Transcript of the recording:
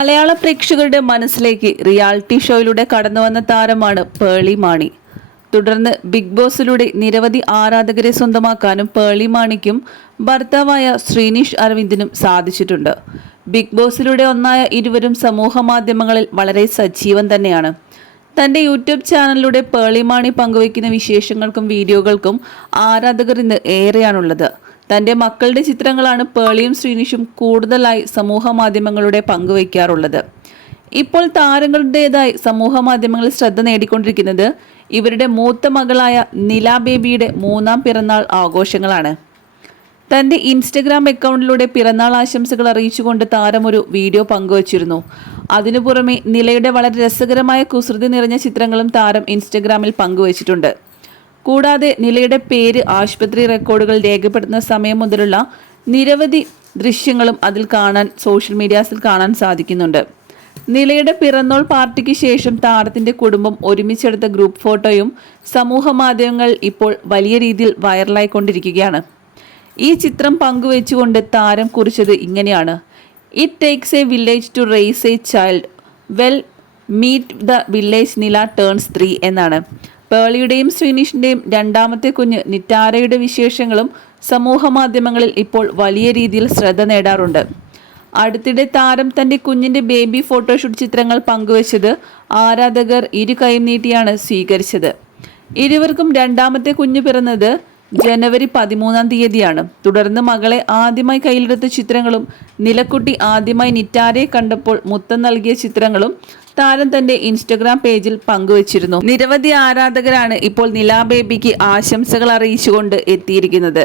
മലയാള പ്രേക്ഷകരുടെ മനസ്സിലേക്ക് റിയാലിറ്റി ഷോയിലൂടെ കടന്നുവന്ന താരമാണ് പേളി മാണി. തുടർന്ന് ബിഗ് ബോസിലൂടെ നിരവധി ആരാധകരെ സ്വന്തമാക്കാനും പേളി മാണിക്കും ഭർത്താവായ ശ്രീനിഷ് അരവിന്ദിനും സാധിച്ചിട്ടുണ്ട്. ബിഗ് ബോസിലൂടെ ഒന്നായ ഇരുവരും സമൂഹ മാധ്യമങ്ങളിൽ വളരെ സജീവം തന്നെയാണ്. തന്റെ യൂട്യൂബ് ചാനലിലൂടെ പേളി മാണി പങ്കുവയ്ക്കുന്ന വിശേഷങ്ങൾക്കും വീഡിയോകൾക്കും ആരാധകർ ഇന്ന് ഏറെയാണുള്ളത്. തന്റെ മക്കളുടെ ചിത്രങ്ങളാണ് പേളിയും ശ്രീനിഷും കൂടുതലായി സമൂഹ മാധ്യമങ്ങളുടെ പങ്കുവയ്ക്കാറുള്ളത്. ഇപ്പോൾ താരങ്ങളുടേതായി സമൂഹ മാധ്യമങ്ങളിൽ ശ്രദ്ധ നേടിക്കൊണ്ടിരിക്കുന്നത് ഇവരുടെ മൂത്ത മകളായ നില ബേബിയുടെ 3ാം പിറന്നാൾ ആഘോഷങ്ങളാണ്. തന്റെ ഇൻസ്റ്റഗ്രാം അക്കൗണ്ടിലൂടെ പിറന്നാൾ ആശംസകൾ അറിയിച്ചുകൊണ്ട് താരം ഒരു വീഡിയോ പങ്കുവച്ചിരുന്നു. അതിനു പുറമെ നിലയുടെ വളരെ രസകരമായ കുസൃതി നിറഞ്ഞ ചിത്രങ്ങളും താരം ഇൻസ്റ്റഗ്രാമിൽ പങ്കുവച്ചിട്ടുണ്ട്. കൂടാതെ നിലയുടെ പേര്, ആശുപത്രി റെക്കോർഡുകൾ രേഖപ്പെടുത്തുന്ന സമയം മുതലുള്ള നിരവധി ദൃശ്യങ്ങളും അതിൽ സോഷ്യൽ മീഡിയാസിൽ കാണാൻ സാധിക്കുന്നുണ്ട്. നിലയുടെ പിറന്നാൾ പാർട്ടിക്ക് ശേഷം താരത്തിന്റെ കുടുംബം ഒരുമിച്ചെടുത്ത ഗ്രൂപ്പ് ഫോട്ടോയും സമൂഹ മാധ്യമങ്ങൾ ഇപ്പോൾ വലിയ രീതിയിൽ വൈറലായിക്കൊണ്ടിരിക്കുകയാണ്. ഈ ചിത്രം പങ്കുവെച്ചുകൊണ്ട് താരം കുറിച്ചത് ഇങ്ങനെയാണ്: it takes a village to raise a child, well meet the village Nila turns 3 എന്നാണ്. പേളിയുടെയും ശ്രീനിഷിന്റെയും 2ാമത്തെ കുഞ്ഞ് നിറ്റാരയുടെ വിശേഷങ്ങളും സമൂഹ മാധ്യമങ്ങളിൽ ഇപ്പോൾ വലിയ രീതിയിൽ ശ്രദ്ധ നേടാറുണ്ട്. അടുത്തിടെ താരം തന്റെ കുഞ്ഞിന്റെ ബേബി ഫോട്ടോഷൂട്ട് ചിത്രങ്ങൾ പങ്കുവച്ചത് ആരാധകർ ഇരു കൈയും നീട്ടിയാണ് സ്വീകരിച്ചത്. ഇരുവർക്കും 2ാമത്തെ കുഞ്ഞ് പിറന്നത് ജനുവരി 13-ാം തീയതിയാണ്. തുടർന്ന് മകളെ ആദ്യമായി കയ്യിലെടുത്ത ചിത്രങ്ങളും നിലക്കുട്ടി ആദ്യമായി നിറ്റാരയെ കണ്ടപ്പോൾ മുത്തം നൽകിയ ചിത്രങ്ങളും താരം തന്റെ ഇൻസ്റ്റഗ്രാം പേജിൽ പങ്കുവച്ചിരുന്നു. നിരവധി ആരാധകരാണ് ഇപ്പോൾ നില ബേബിക്ക് ആശംസകൾ അറിയിച്ചുകൊണ്ട് എത്തിയിരിക്കുന്നത്.